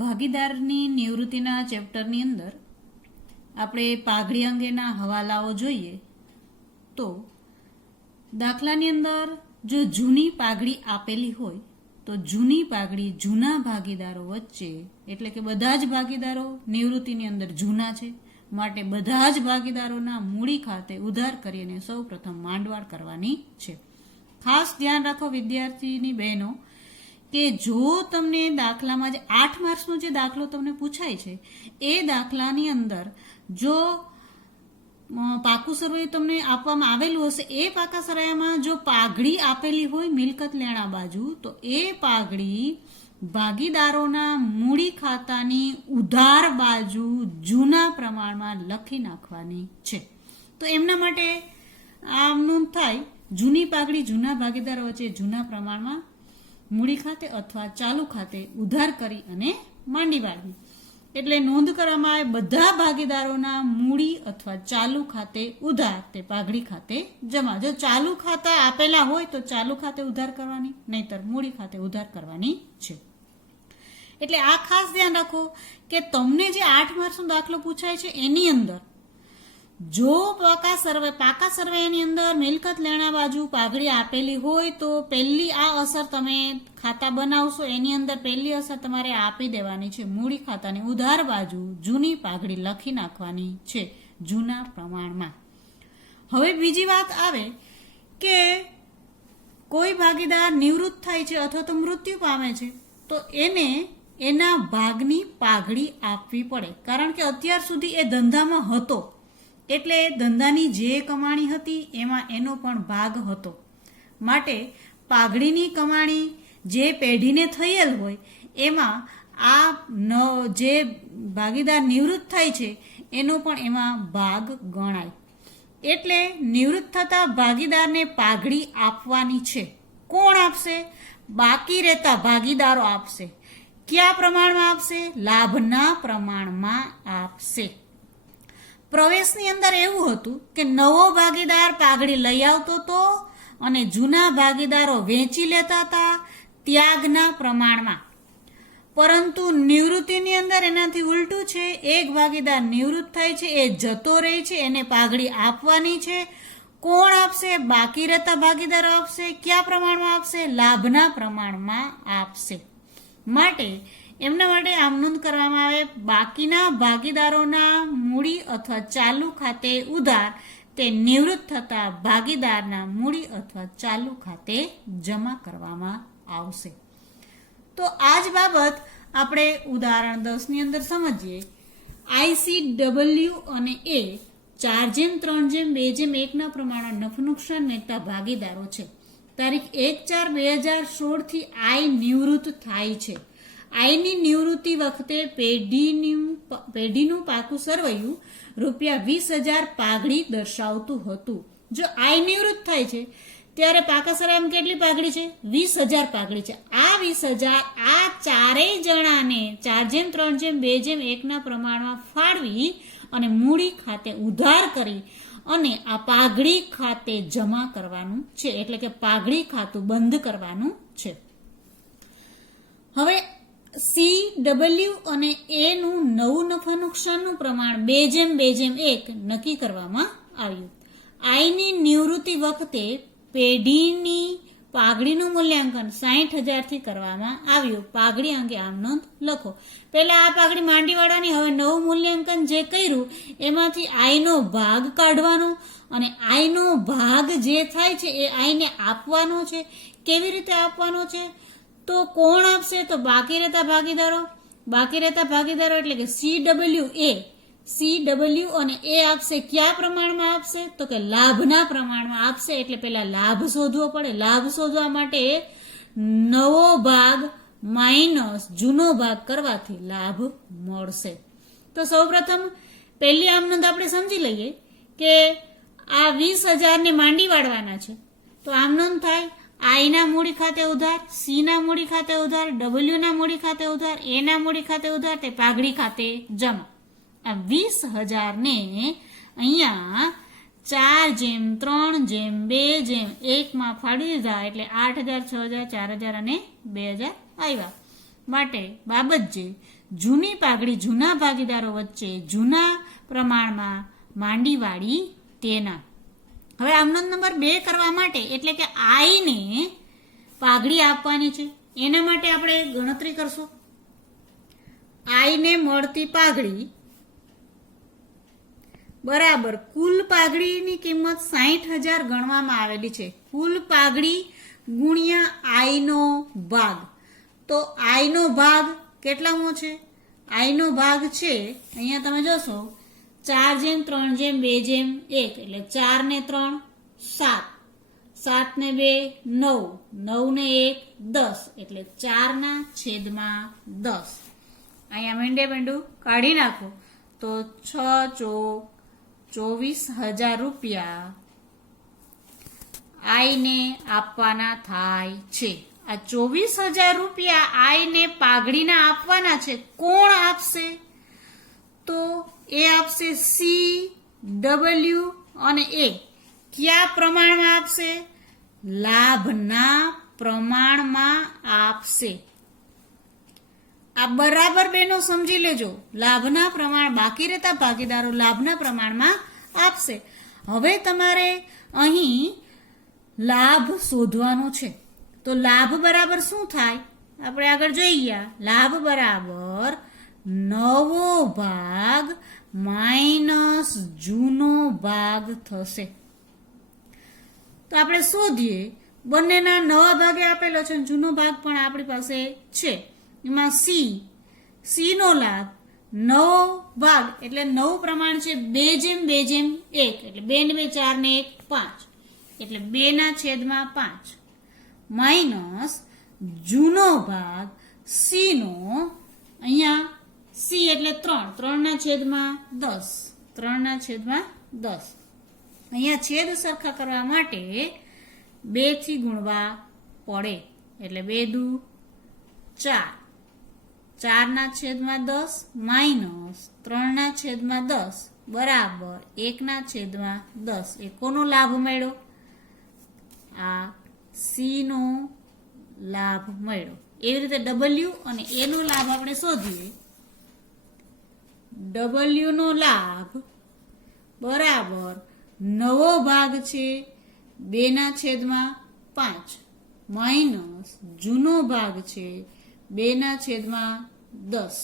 ભાગીદારની નિવૃત્તિના ચેપ્ટરની અંદર આપણે પાઘડી અંગેના હવાલાઓ જોઈએ તો દાખલાની અંદર જો જૂની પાઘડી આપેલી હોય તો જૂની પાઘડી જૂના ભાગીદારો વચ્ચે એટલે કે બધા જ ભાગીદારો નિવૃત્તિની અંદર જૂના છે માટે બધા જ ભાગીદારોના મૂડી ખાતે ઉધાર કરીને સૌપ્રથમ માંડવાળ કરવાની છે. ખાસ ધ્યાન રાખો વિદ્યાર્થીની બહેનો કે જો તમને દાખલામાં જે 8 માર્ક્સનો જે દાખલો તમને પૂછાય છે એ દાખલાની અંદર જો પાકું સરવૈયું તમને આપવામાં આવેલું હશે એ પાકા સરવૈયામાં જો પાઘડી આપેલી હોય મિલકત લેણા બાજુ તો એ પાઘડી ભાગીદારોના મૂડી ખાતાની ઉધાર બાજુ જૂના પ્રમાણમાં લખી નાખવાની છે. તો એમના માટે આમનું થાય જૂની પાઘડી જૂના ભાગીદારો વચ્ચે જૂના પ્રમાણમાં મૂડી ખાતે અથવા ચાલુ ખાતે ઉધાર કરી અને માંડી વાળવી. એટલે નોંધ કરવામાં આવે બધા ભાગીદારોના મૂડી અથવા ચાલુ ખાતે ઉધાર તે પાઘડી ખાતે જમા. જો ચાલુ ખાતા આપેલા હોય તો ચાલુ ખાતે ઉધાર કરવાની, નહીતર મૂડી ખાતે ઉધાર કરવાની છે. એટલે આ ખાસ ધ્યાન રાખો કે તમને જે 8 માર્ક્સનો દાખલો પૂછાય છે એની અંદર જો પાકા સરવૈયાની અંદર મિલકત લેણા બાજુ પાઘડી આપેલી હોય તો પહેલી આ અસર તમે ખાતા બનાવશો એની અંદર પહેલી અસર તમારે આપી દેવાની છે. મૂડી ખાતાની ઉધાર બાજુ જૂની પાઘડી લખી નાખવાની છે જૂના પ્રમાણમાં. હવે બીજી વાત આવે કે કોઈ ભાગીદાર નિવૃત્ત થાય છે અથવા તો મૃત્યુ પામે છે તો એને એના ભાગની પાઘડી આપવી પડે, કારણ કે અત્યાર સુધી એ ધંધામાં હતો એટલે ધંધાની જે કમાણી હતી એમાં એનો પણ ભાગ હતો. માટે પાઘડીની કમાણી જે પેઢીને થયેલ હોય એમાં આ જે ભાગીદાર નિવૃત્ત થાય છે એનો પણ એમાં ભાગ ગણાય. એટલે નિવૃત્ત થતા ભાગીદારને પાઘડી આપવાની છે. કોણ આપશે? બાકી રહેતા ભાગીદારો આપશે. કયા પ્રમાણમાં આપશે? લાભના પ્રમાણમાં આપશે. પ્રવેશની અંદર એવું હતું કે નવો ભાગીદાર પાઘડી લઈ આવતો હતો અને જૂના ભાગીદારો વેચી લેતા હતા ત્યાગના પ્રમાણમાં. પરંતુ નિવૃત્તિની અંદર એનાથી ઉલટું છે. એક ભાગીદાર નિવૃત્ત થાય છે, એ જતો રહે છે, એને પાઘડી આપવાની છે. કોણ આપશે? બાકી રહેતા ભાગીદારો આપશે. કયા પ્રમાણમાં આપશે? લાભના પ્રમાણમાં આપશે. માટે એમના માટે આમ નોંધ કરવામાં આવે બાકીના ભાગીદારોના મૂડી અથવા ચાલુ ખાતે ઉધાર તે નિવૃત્ત થતા ભાગીદારના મૂડી અથવા ચાલુ ખાતે જમા કરવામાં આવશે. તો આ જ બાબત આપણે ઉદાહરણ 10 ની અંદર સમજીએ. ICW અને A 4:3:2:1 ના પ્રમાણે નફો નુકસાન વેચતા ભાગીદારો છે. તારીખ 1/4/2016 થી I નિવૃત્ત થાય છે. આઈની નિવૃત્તિ વખતે પેઢીનું પાકું સરવૈયું ₹20,000 પાઘડી દર્શાવતું હતું. જો આઈ નિવૃત્ત થાય છે ત્યારે પાકા સરવૈયામાં કેટલી પાઘડી છે? 20,000 પાઘડી છે. આ 20,000 આ ચારેય જણાને 4:3:2:1 ના પ્રમાણમાં ફાળવી અને મૂડી ખાતે ઉધાર કરી અને આ પાઘડી ખાતે જમા કરવાનું છે. એટલે કે પાઘડી ખાતું બંધ કરવાનું છે. હવે CW અને A નું નવું નફા નુકસાનનું પ્રમાણ 2:2:1 નક્કી કરવામાં આવ્યું. આઈની નિવૃત્તિ વખતે પેઢીની પાઘડીનું મૂલ્યાંકન 60,000 થી કરવામાં આવ્યું. પાઘડી અંગે આમ નોંધ લખો. પહેલા આ પાઘડી માંડી વાળવાની. હવે નવું મૂલ્યાંકન જે કર્યું એમાંથી આઈનો ભાગ કાઢવાનો અને આઈનો ભાગ જે થાય છે એ આઈને આપવાનો છે. કેવી રીતે આપવાનો છે? તો કોણ આપશે? તો બાકી રહેતા ભાગીદારો. બાકી રહેતા ભાગીદારો એટલે કે CW અને A આપશે. કયા પ્રમાણમાં આપશે? તો કે લાભના પ્રમાણમાં આપશે. એટલે પહેલા લાભ શોધવો પડે. લાભ શોધવા માટે નવો ભાગ માઇનસ જૂનો ભાગ કરવાથી લાભ મળશે. તો સૌપ્રથમ પહેલી આમ નોંધ આપણે સમજી લઈએ કે આ 20,000 ને માંડી વાળવાના છે. તો આમ નોંધ થાય I ના મૂડી ખાતે ઉધાર, C ના મૂડી ખાતે ઉધાર, W ના મૂડી ખાતે ઉધાર, A ના મૂડી ખાતે ઉધાર તે પાઘડી ખાતે જમા. આ 20,000 ને અહીંયા 4:3:2:1 માં ફાડી દીધા એટલે 8,000, 6,000, 4,000 અને 2,000 આવ્યા. માટે બાબત જે જૂની પાઘડી જૂના ભાગીદારો વચ્ચે જૂના પ્રમાણમાં માંડીવાળી તેના. હવે આમનો નંબર 2 કરવા માટે એટલે કે આઈને પાઘડી આપવાની છે, એના માટે આપણે ગણતરી કરશું. આઈને મળતી પાઘડી બરાબર કુલ પાઘડીની કિંમત 60,000 ગણવામાં આવેલી છે. કુલ પાઘડી ગુણ્યા આઈનો ભાગ. તો આઈનો ભાગ કેટલામો છે? આઈનો ભાગ છે અહીંયા તમે જોશો 4:3:2:1 એટલે 4 ને 3 7, 7 ને 2 9, 9 ને 1 10 એટલે 4/10. અહીંયા મીંડું કાઢી નાખો તો 6 ચોક 24,000 રૂપિયા આઈને આપવાના થાય છે. આ 24,000 રૂપિયા આઈને પાઘડીના આપવાના છે. કોણ આપશે? તો એ આપશે સી, ડબલ્યુ અને એ. કયા પ્રમાણમાં આપશે? લાભના પ્રમાણમાં આપશે. આ બરાબર બેનો સમજી લેજો. લાભના પ્રમાણ બાકી રહેતા ભાગીદારો લાભના પ્રમાણમાં આપશે. હવે તમારે અહીં લાભ શોધવાનો છે. તો લાભ બરાબર શું થાય? આપણે આગળ જોઈ ગયા. લાભ બરાબર નવો ભાગ માઇનસ જૂનો ભાગ થશે. તો આપણે શોધીએ. બંનેના નવા ભાગે આપેલો છે, જૂનો ભાગ પણ આપણી પાસે છે. એમાં સી નો લાભ નવો ભાગ એટલે નવું પ્રમાણ છે 2:2:1 એટલે 2 ને 2 4 ને 1 5 એટલે 2/5 માઇનસ જૂનો ભાગ સી નો, અહીંયા સી એટલે 3/10 3/10. અહીંયા છેદ સરખા કરવા માટે 2 થી ગુણવા પડે એટલે 2 દુ 4, 4/10 માઇનસ 3/10 બરાબર 1/10. એ કોનો લાભ મળ્યો? આ સી નો લાભ મળ્યો. એવી રીતે ડબલ્યુ અને એ નો લાભ આપણે શોધીએ. ડબલ્યુ નો લાભ બરાબર નવો ભાગ છે 2/5 માઇનસ જૂનો ભાગ છે 2/10.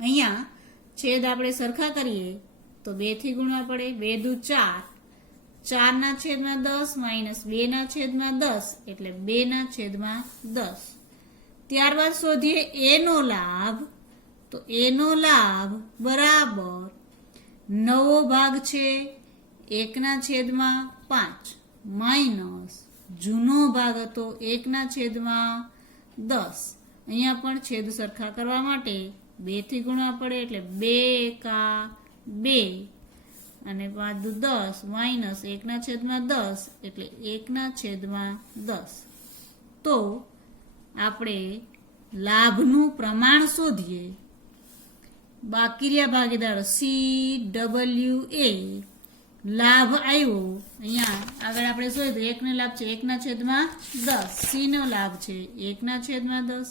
અહીંયા છેદ આપણે સરખા કરીએ તો 2 થી ગુણવા પડે. 2 દુ 4, 4/10 માઇનસ 2/10 એટલે 2/10. ત્યારબાદ શોધીએ એનો લાભ. તો એનો લાભ બરાબર નવો ભાગ છે 1/5 માઇનસ જૂનો ભાગ હતો 1/10. અહીંયા પણ છેદ સરખા કરવા માટે 2 થી ગુણવા પડે એટલે 2 અને 5 દુ 10 માઇનસ 1/10 એટલે 1/10. તો આપણે લાભનું પ્રમાણ શોધીએ. બાકી રહ્યા ભાગીદારો સી, ડબલ્યુ, એ. લાભ આવ્યો અહીંયા આગળ આપણે શોધ્યું. 1 નો લાભ છે 1/10. સી નો લાભ છે 1/10.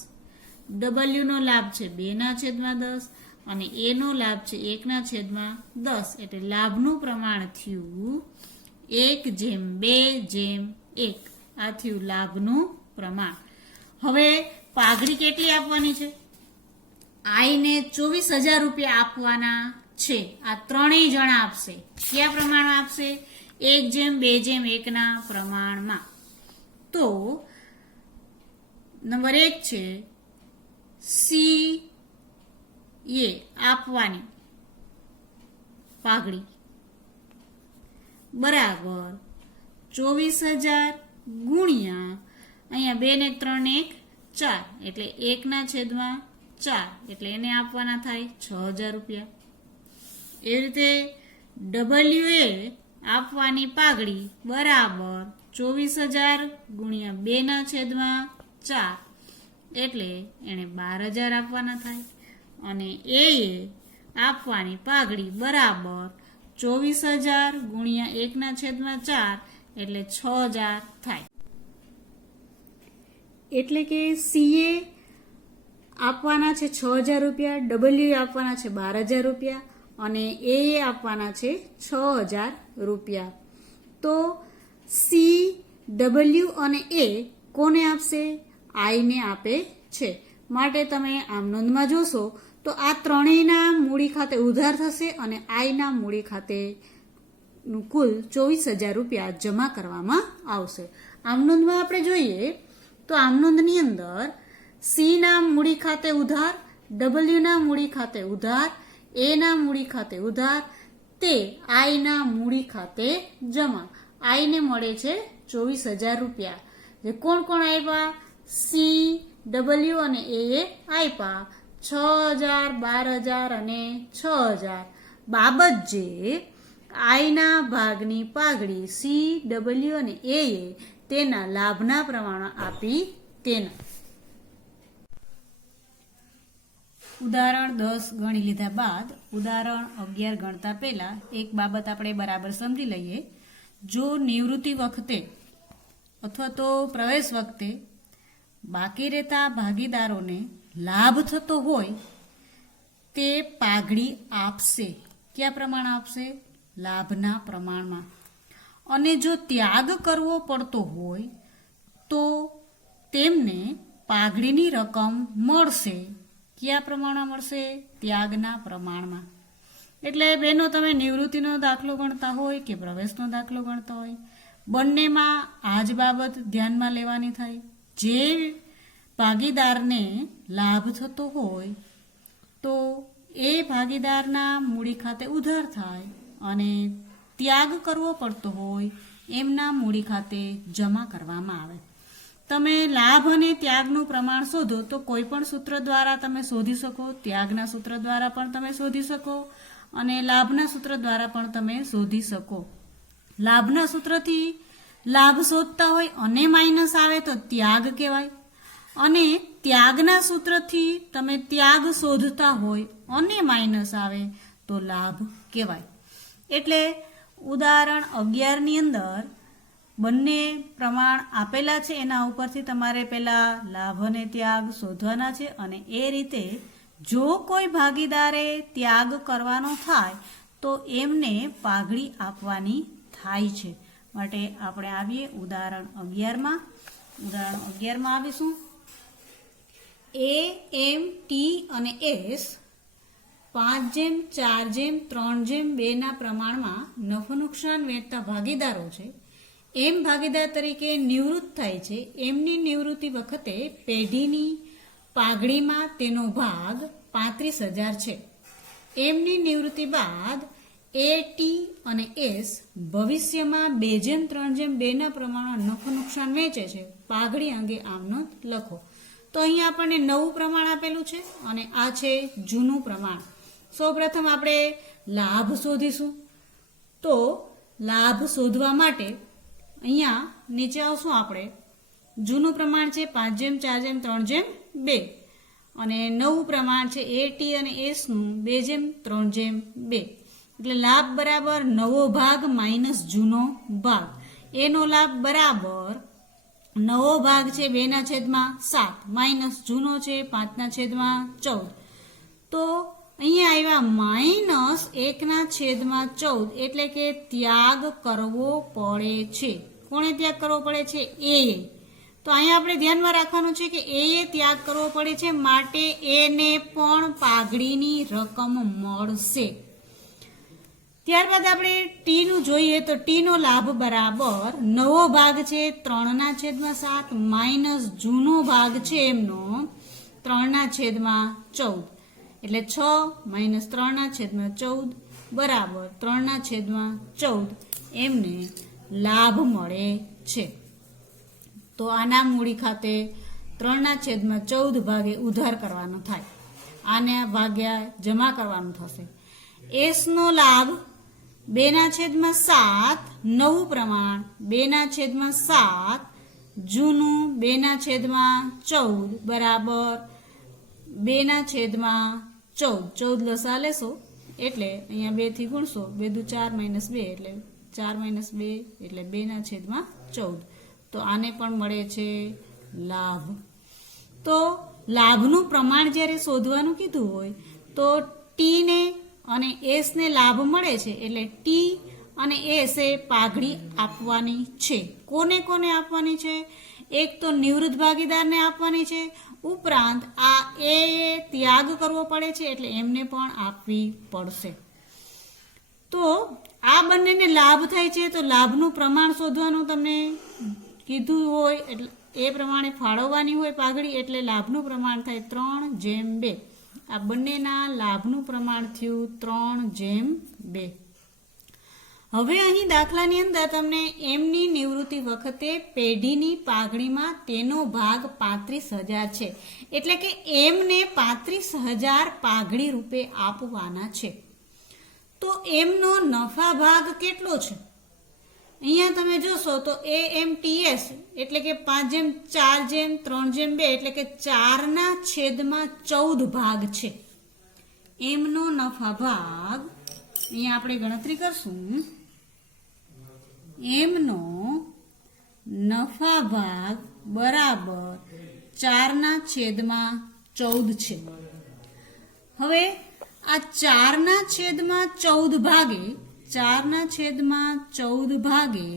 ડબલ્યુ નો લાભ છે 2/10 અને એ નો લાભ છે 1/10. એટલે લાભનું પ્રમાણ થયું 1:2:1. આ થયું લાભનું પ્રમાણ. હવે પાઘડી કેટલી આપવાની છે? આઈને 24,000 રૂપિયા આપવાના છે. આ ત્રણેય જણા આપશે. કયા પ્રમાણમાં આપશે? 1:2:1 ના પ્રમાણમાં. તો નંબર 1 છે સી એ આપવાની પાઘડી બરાબર 24,000 ગુણ્યા અહીંયા 2 ને 3 ને 1 4 એટલે 1/4 એટલે એને આપવાના થાય 6,000 રૂપિયા. એવી રીતે ડબલ્યુ એ આપવાની પાઘડી બરાબર 24,000 ગુણ્યા 2/4 એટલે એને 12,000 આપવાના થાય. અને એ આપવાની પાઘડી બરાબર 24,000 ગુણ્યા 1/4 એટલે 6,000 થાય. એટલે કે સીએ આપવાના છે 6,000 રૂપિયા, ડબલ્યુ આપવાના છે 12,000 રૂપિયા અને એ આપવાના છે 6,000 રૂપિયા. તો સી, ડબલ્યુ અને એ કોને આપશે? આઈને આપે છે. માટે તમે આમ નોંધમાં જોશો તો આ ત્રણેયના મૂડી ખાતે ઉધાર થશે અને આઈના મૂડી ખાતે કુલ 24,000 રૂપિયા જમા કરવામાં આવશે. આમ નોંધમાં આપણે જોઈએ તો આમ નોંધની અંદર સી ના મૂડી ખાતે ઉધાર, ડબલ્યુ ના મૂડી ખાતે ઉધાર, એ ના મૂડી ખાતે ઉધાર, તે આઈ ના મૂડી ખાતે જમા. આઈને મળે છે 24,000 રૂપિયા. જે કોણ કોણ આપ્યા? સી, ડબલ્યુ અને એ આપ્યા 6,000, 12,000 અને 6,000. બાબત જે આઈના ભાગની પાઘડી સી, ડબલ્યુ અને એ તેના લાભના પ્રમાણ આપી તેના. ઉદાહરણ 10 ગણી લીધા બાદ ઉદાહરણ 11 ગણતા પહેલા એક બાબત આપણે બરાબર સમજી લઈએ. જો નિવૃત્તિ વખતે અથવા તો પ્રવેશ વખતે બાકી રહેતા ભાગીદારોને લાભ થતો હોય તે પાઘડી આપશે. કયા પ્રમાણ આપશે? લાભના પ્રમાણમાં. અને જો ત્યાગ કરવો પડતો હોય તો તેમને પાઘડીની રકમ મળશે. કયા પ્રમાણમાં મળશે? ત્યાગના પ્રમાણમાં. એટલે બેનો તમે નિવૃત્તિનો દાખલો ગણતા હોય કે પ્રવેશનો દાખલો ગણતા હોય, બંનેમાં આ જ બાબત ધ્યાનમાં લેવાની થાય. જે ભાગીદારને લાભ થતો હોય તો એ ભાગીદારના મૂડી ખાતે ઉધાર થાય અને ત્યાગ કરવો પડતો હોય એમના મૂડી ખાતે જમા કરવામાં આવે. તમે લાભ અને ત્યાગનું પ્રમાણ શોધો તો કોઈ પણ સૂત્ર દ્વારા તમે શોધી શકો. ત્યાગના સૂત્ર દ્વારા પણ તમે શોધી શકો અને લાભના સૂત્ર દ્વારા પણ તમે શોધી શકો. લાભના સૂત્રથી લાભ શોધતા હોય અને માઇનસ આવે તો ત્યાગ કહેવાય, અને ત્યાગના સૂત્રથી તમે ત્યાગ શોધતા હોય અને માઇનસ આવે તો લાભ કહેવાય. એટલે ઉદાહરણ 11ની અંદર બંને પ્રમાણ આપેલા છે, એના ઉપરથી તમારે પહેલા લાભ અને ત્યાગ શોધવાના છે અને એ રીતે જો કોઈ ભાગીદારે ત્યાગ કરવાનો થાય તો એમને પાઘડી આપવાની થાય છે. માટે આપણે આવીએ ઉદાહરણ 11માં. ઉદાહરણ 11માં આવીશું. એ, એમ, ટી અને એસ 5:4:3:2 ના પ્રમાણમાં નફો નુકસાન વહેંચતા ભાગીદારો છે. એમ ભાગીદાર તરીકે નિવૃત્ત થાય છે. એમની નિવૃત્તિ વખતે પેઢીની પાઘડીમાં તેનો ભાગ 35,000 છે. એમની નિવૃત્તિ બાદ એ, ટી અને એસ ભવિષ્યમાં 2:3:2 ના પ્રમાણમાં નફો નુકસાન વહેંચે છે. પાઘડી અંગે આમનો લખો. તો અહીંયા આપણને નવું પ્રમાણ આપેલું છે અને આ છે જૂનું પ્રમાણ. સૌપ્રથમ આપણે લાભ શોધીશું. તો લાભ શોધવા માટે અહીંયા નીચે આવશું. આપણે જૂનું પ્રમાણ છે 5:4:3:2 અને નવું પ્રમાણ છે એ, ટી અને એસનું 2:3:2. એટલે લાભ બરાબર નવો ભાગ માઇનસ જૂનો ભાગ. એનો લાભ બરાબર નવો ભાગ છે 2/7 માઇનસ જૂનો છે 5/14. તો અહીંયા આવ્યા માઇનસ 1/14 એટલે કે ત્યાગ કરવો પડે છે. કોણે ત્યાગ કરવો પડે છે? એ. તો અહીંયા આપણે ધ્યાનમાં રાખવાનું છે કે એ ત્યાગ કરવો પડે છે, માટે એને પણ પાઘડીની રકમ મળશે. ત્યારબાદ આપણે ટી નું જોઈએ તો ટી નો લાભ બરાબર નવો ભાગ છે 3/7 માઇનસ જૂનો ભાગ છે એમનો 3/14. એટલે 6 માઇનસ 3/14 બરાબર 3/14 એમને લાભ મળે છે. તો આના મૂડી ખાતે 3/14 ભાગે ઉધાર કરવાનો થાય, આને ભાગ્યા જમા કરવાનું થશે. એસ નો લાભ 2/7 નવું પ્રમાણ 2/7 જૂનું 2/14 બરાબર 2/14. 14 લસા લેશો એટલે અહીંયા 2 થી ગુણશો, 2 દુ 4 -2 એટલે 4 - 2 એટલે 2/14. તો આને પણ મળે છે લાભ. તો લાભનું પ્રમાણ જ્યારે શોધવાનું કીધું હોય તો ટી ને અને એસ ને લાભ મળે છે એટલે ટી અને એસ એ પાઘડી આપવાની છે. કોને કોને આપવાની છે? એક તો નિવૃત્ત ભાગીદારને આપવાની છે, ઉપરાંત આ એ ત્યાગ કરવો પડે છે એટલે એમને પણ આપવી પડશે. તો આ બંનેને લાભ થાય છે તો લાભનું પ્રમાણ શોધવાનું તમને કીધું હોય એટલે એ પ્રમાણે ફાળવવાની હોય પાઘડી એટલે લાભનું પ્રમાણ થાય 3:2. આ બંનેના લાભનું પ્રમાણ થયું 3:2. હવે અહીં દાખલાની અંદર તમને એમની નિવૃત્તિ વખતે પેઢીની પાઘડીમાં તેનો ભાગ 35,000 છે એટલે કે એમને 35,000 પાઘડી રૂપે આપવાના છે. તો એમનો નફા ભાગ કેટલો છે? અહીંયા તમે જોશો તો AMTS એટલે કે 5/4/3/2 એટલે કે 4/14 ભાગ છે. એમનો નફા ભાગ અહીંયા આપણે ગણતરી કરશું. એમનો નફા ભાગ બરાબર 4/14 છે. હવે આ 4/14 ભાગે 4/14 ભાગે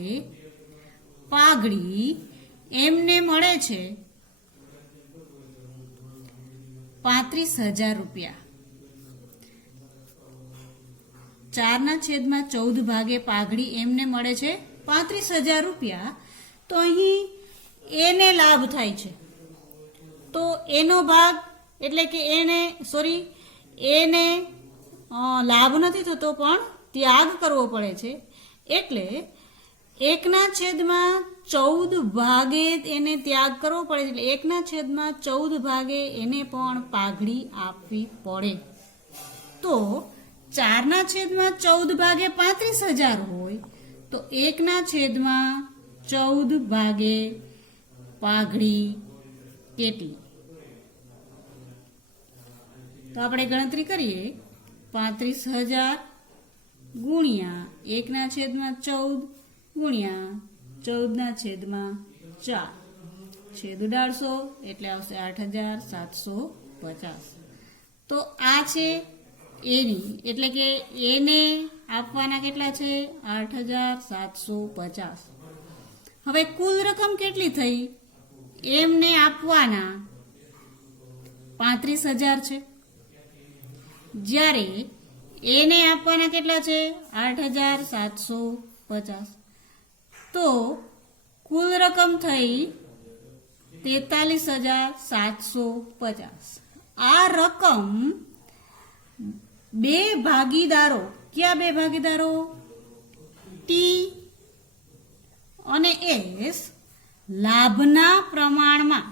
પાઘડી એમને મળે છે 35,000 રૂપિયા. 4/14 ભાગે પાઘડી એમને મળે છે 35,000 રૂપિયા. તો અહીં એને લાભ થાય છે તો એનો ભાગ એટલે કે એને લાભ નથી થતો પણ ત્યાગ કરવો પડે છે એટલે 1/14 ભાગે એને ત્યાગ કરવો પડે છે એટલે 1/14 ભાગે એને પણ પાઘડી આપવી પડે. તો 4/14 ભાગે 35,000 હોય તો 1/14 ભાગે પાઘડી કેટલી? તો આપણે ગણતરી કરીએ. 35,000 ગુણ્યા 1/14 ગુણ્યા 14/4 છેદ ઉડાડશો એટલે આવશે 8,750. તો આ છે એની એટલે કે એને આપવાના કેટલા છે? 8,750. હવે કુલ રકમ કેટલી થઈ? એમને આપવાના 35,000 છે જ્યારે એને આપવાના કેટલા છે? 8,750. તો કુલ રકમ થઈ 43,750. આ રકમ બે ભાગીદારો, કયા બે ભાગીદારો? ટી અને એસ લાભના પ્રમાણમાં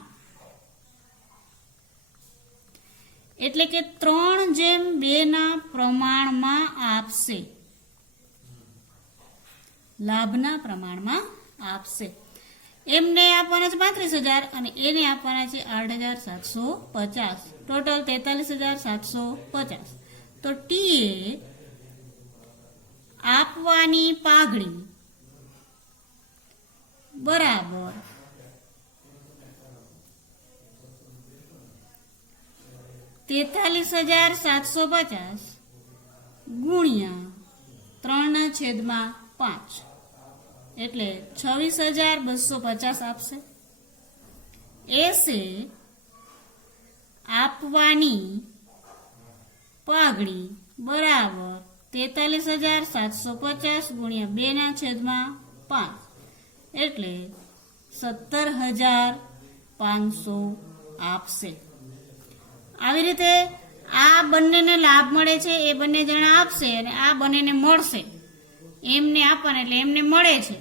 એટલે કે 3:2 ના પ્રમાણમાં આપશે. લાભના પ્રમાણમાં આપશે. એમને આપવાના છે 35,000 અને એને આપવાના છે 8,750. ટોટલ 43,750. તો ટી એ આપવાની પાઘડી બરાબર 43,750 ગુણ્યા 3/5 એટલે 26,250 આપશે. એસે આપવાની પાઘડી બરાબર 43,750 ગુણ્યા 2/5 એટલે 17,500 આપશે. આવી રીતે આ બંનેને લાભ મળે છે એ બંને જણા આપશે અને આ બંનેને મળશે. એમને આપવાના એટલે એમને મળે છે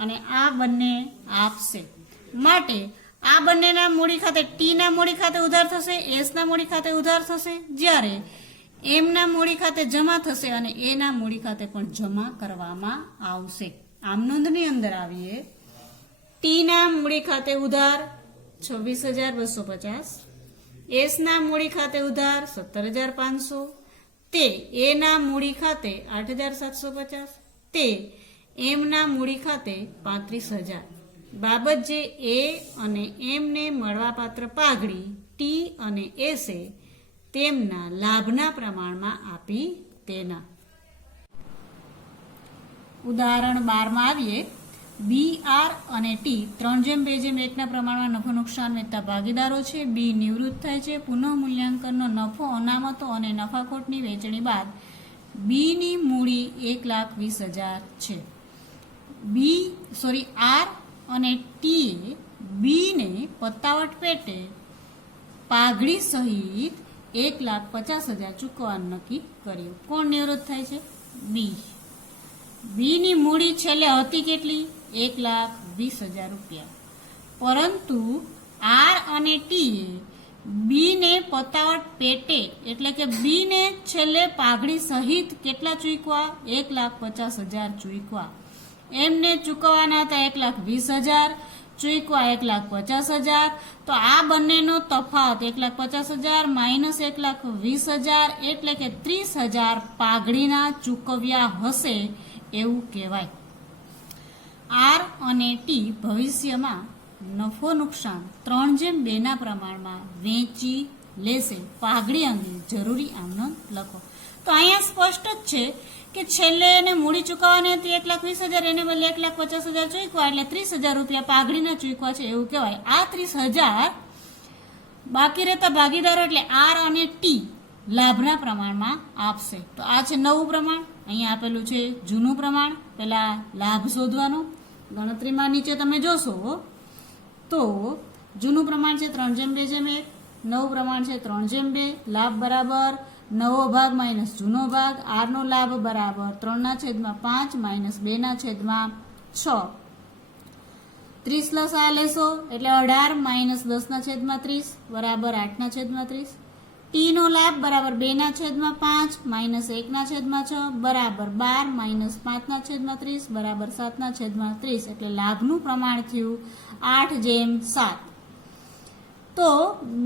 અને આ બંને આપશે. માટે આ બંનેના મૂડી ખાતે ટીના મૂડી ખાતે ઉધાર થશે, એસના મૂડી ખાતે ઉધાર થશે, જ્યારે એમના મૂડી ખાતે જમા થશે અને એના મૂડી ખાતે પણ જમા કરવામાં આવશે. આમ નોંધની અંદર આવીએ. ટીના મૂડી ખાતે ઉધાર 26,250, એસના મૂડી ખાતે ઉધાર 17,500, તે એના મૂડી ખાતે 8,750, તે એમના મૂડી ખાતે 35,000. બાબત જે એ અને એમને મળવાપાત્ર પાઘડી ટી અને એસે તેમના લાભના પ્રમાણમાં આપી તેના. ઉદાહરણ 12 માં આવીએ. બી, આર અને ટી 3:2:1 પ્રમાણમાં નફો નુકસાન વેચતા ભાગીદારો છે. બી નિવૃત્ત થાય છે. પુનઃ મૂલ્યાંકનનો નફો, અનામતો અને નફાખોટની વહેંચણી બાદ બીની મૂડી 1,20,000 છે. આર અને ટીએ બીને પત્તાવટ પેટે પાઘડી સહિત 1,50,000 ચૂકવવાનું નક્કી કર્યું. કોણ નિવૃત્ત થાય છે? બી. બીની મૂડી છેલ્લે હતી કેટલી? 1,20,000 રૂપિયા. પરંતુ આર અને ટીએ બીને પતાવટ પેટે એટલે કે બીને છેલ્લે પાઘડી સહિત કેટલા ચૂકવા? 1,50,000 ચૂકવા. એમને ચૂકવવાના હતા 1,20,000, ચૂકવા 1,50,000. તો આ બંનેનો તફાવત 1,50,000 માઇનસ 1,20,000 એટલે કે 30,000 પાઘડીના ચૂકવ્યા હશે એવું કહેવાય. આર અને ટી ભવિષ્યમાં નફો નુકસાન 3:2 પ્રમાણમાં વેચી લેશે. પાઘડી અંગે જરૂરી આમનોંધ લખો. તો અહીંયા સ્પષ્ટ જ છે કે છેલ્લે એને મૂડી ચૂકવવાની હતી 1,20,000, એને બદલે 1,50,000 ચૂકવા એટલે 30,000 રૂપિયા પાઘડીના ચૂકવા છે એવું કહેવાય. આ 30,000 બાકી રહેતા ભાગીદારો એટલે આર અને ટી લાભના પ્રમાણમાં આપશે. તો આ છે નવું પ્રમાણ, અહીંયા આપેલું છે જૂનું પ્રમાણ. પહેલા લાભ શોધવાનો. ગણતરીમાં નીચે તમે જોશો તો જૂનું પ્રમાણ છે 3:2:1, નવું પ્રમાણ છે 3:2. લાભ બરાબર નવો ભાગ માઇનસ જૂનો ભાગ. આરનો લાભ બરાબર 3/5 માઇનસ 2/6. 30 લસા લેશો એટલે 18 માઇનસ 10/30 બરાબર 8/30. ટીનો લાભ બરાબર 2/5 માઇનસ 1/6 બરાબર 12 માઇનસ 5/30 બરાબર 7/30. એટલે લાભનું પ્રમાણ થયું 8:7. તો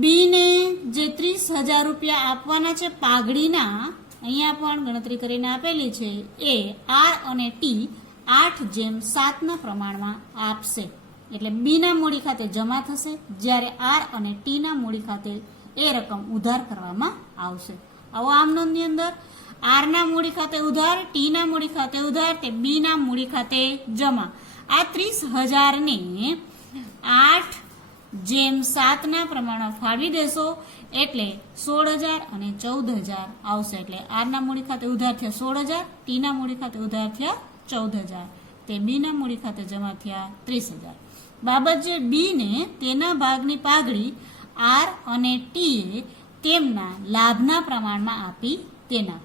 બીને જે 30,000 રૂપિયા આપવાના છે પાઘડીના, અહીંયા પણ ગણતરી કરીને આપેલી છે, એ આર અને ટી 8:7 પ્રમાણમાં આપશે. એટલે બીના મૂડી ખાતે જમા થશે, જ્યારે આર અને ટીના મૂડી ખાતે એ રકમ ઉધાર કરવામાં આવશે. આવો આમ નોંધની અંદર આરના મૂડી ખાતે ઉધાર, ટીના મૂડી ખાતે ઉધાર, તે બીના મૂડી ખાતે જમા. આ 30,000 ને 8:7 પ્રમાણમાં ફાળવી દેશો એટલે 16,000 અને 14,000 આવશે. એટલે આરના મૂડી ખાતે ઉધાર થયા 16,000, ટીના મૂડી ખાતે ઉધાર થયા 14,000, તે બીના મૂડી ખાતે જમા થયા 30,000. બાબત જે બીને તેના ભાગની પાઘડી આર અને ટીએ તેમના લાભના પ્રમાણમાં આપી તેના.